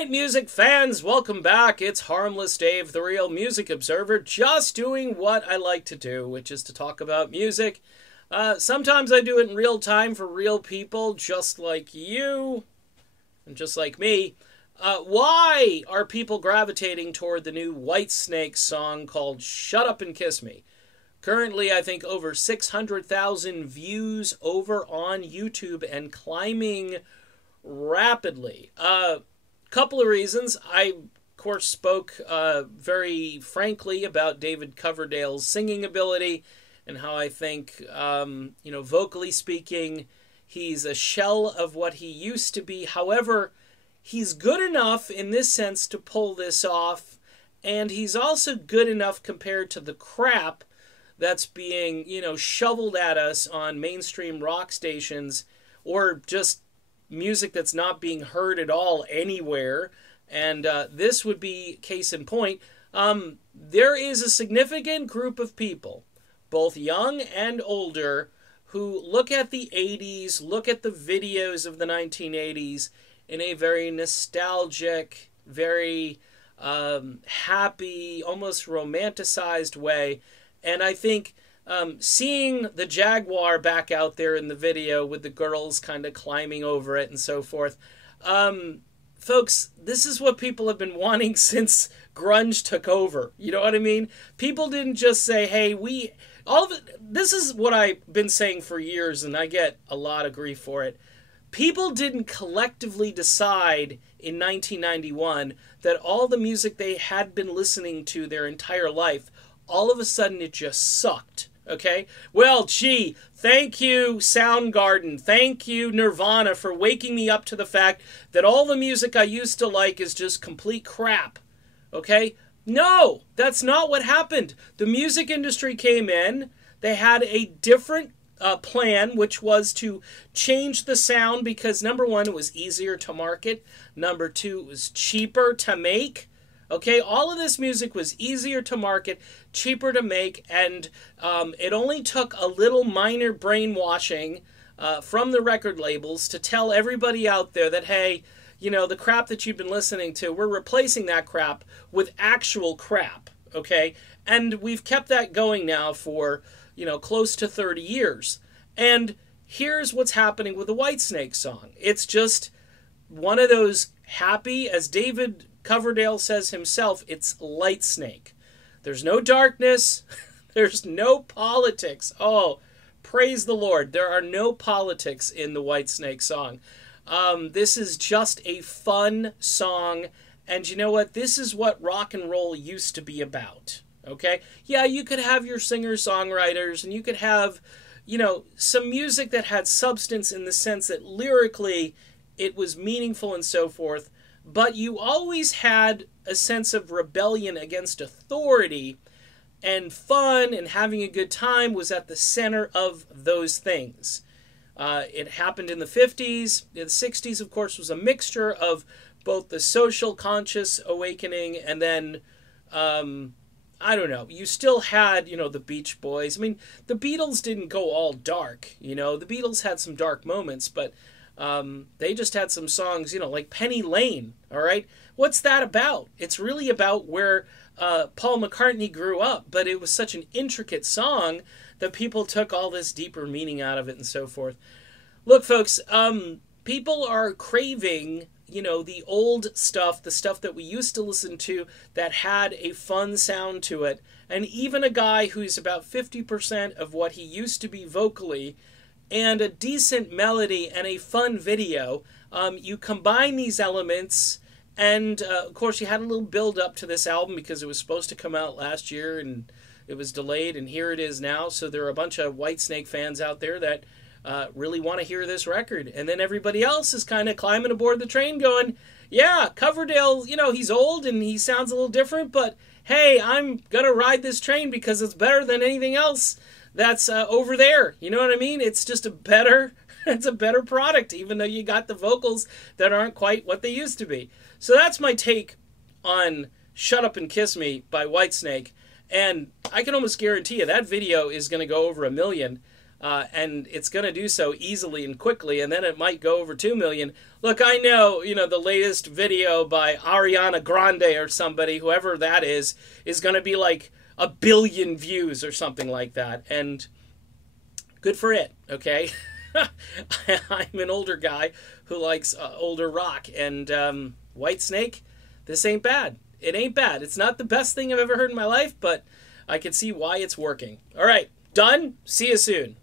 right, music fans, welcome back. It's Harmless Dave, the real music observer, just doing what I like to do, which is to talk about music. Sometimes I do it in real time for real people, just like you, and just like me. Why are people gravitating toward the new Whitesnake song called Shut Up and Kiss Me? Currently, I think over 600,000 views over on YouTube and climbing rapidly. Couple of reasons. I, of course, spoke very frankly about David Coverdale's singing ability and how I think, vocally speaking, he's a shell of what he used to be. However, he's good enough in this sense to pull this off, and he's also good enough compared to the crap that's being, shoveled at us on mainstream rock stations or just music that's not being heard at all anywhere. And this would be case in point. There is a significant group of people, both young and older, who look at the 80s, look at the videos of the 1980s in a very nostalgic, very happy, almost romanticized way. And I think seeing the Jaguar back out there in the video with the girls kind of climbing over it and so forth, folks, this is what people have been wanting since grunge took over. You know what I mean? People didn't just say, hey, all of it. This is what I've been saying for years, and I get a lot of grief for it. People didn't collectively decide in 1991 that all the music they had been listening to their entire life, all of a sudden it just sucked, okay? Well, gee, thank you Soundgarden, thank you Nirvana for waking me up to the fact that all the music I used to like is just complete crap, okay? No, that's not what happened. The music industry came in, they had a different plan, which was to change the sound because, number one, it was easier to market, number two, it was cheaper to make. Okay, all of this music was easier to market, cheaper to make, and it only took a little minor brainwashing from the record labels to tell everybody out there that, hey, the crap that you've been listening to, we're replacing that crap with actual crap, okay? And we've kept that going now for, close to 30 years. And here's what's happening with the Whitesnake song. It's just one of those happy, as David Coverdale says himself, it's light snake. There's no darkness. There's no politics. Oh, praise the Lord. There are no politics in the Whitesnake song. This is just a fun song. And you know what? This is what rock and roll used to be about. Okay? Yeah, you could have your singer-songwriters and you could have, some music that had substance in the sense that lyrically it was meaningful and so forth. But you always had a sense of rebellion against authority, and fun and having a good time was at the center of those things. It happened in the 50s. The 60s, of course, was a mixture of both the social conscious awakening and then, you still had, the Beach Boys. I mean, the Beatles didn't go all dark, the Beatles had some dark moments, but they just had some songs, like Penny Lane, all right? What's that about? It's really about where Paul McCartney grew up, but it was such an intricate song that people took all this deeper meaning out of it and so forth. Look, folks, people are craving, the old stuff, the stuff that we used to listen to that had a fun sound to it. And even a guy who's about 50% of what he used to be vocally, and a decent melody and a fun video. You combine these elements, and of course you had a little build up to this album because it was supposed to come out last year and it was delayed, and here it is now. So there are a bunch of Whitesnake fans out there that really want to hear this record. And then everybody else is kind of climbing aboard the train going, yeah, Coverdale, he's old and he sounds a little different, but hey, I'm going to ride this train because it's better than anything else that's over there. You know what I mean? It's just it's a better product, even though you got the vocals that aren't quite what they used to be. So that's my take on Shut Up and Kiss Me by Whitesnake. And I can almost guarantee you that video is going to go over 1 million. and it's going to do so easily and quickly, and then it might go over 2 million. Look, I know, the latest video by Ariana Grande or somebody, whoever that is going to be like 1 billion views or something like that, and good for it, okay? I'm an older guy who likes older rock, and Whitesnake, this ain't bad. It ain't bad. It's not the best thing I've ever heard in my life, but I can see why it's working. All right, done. See you soon.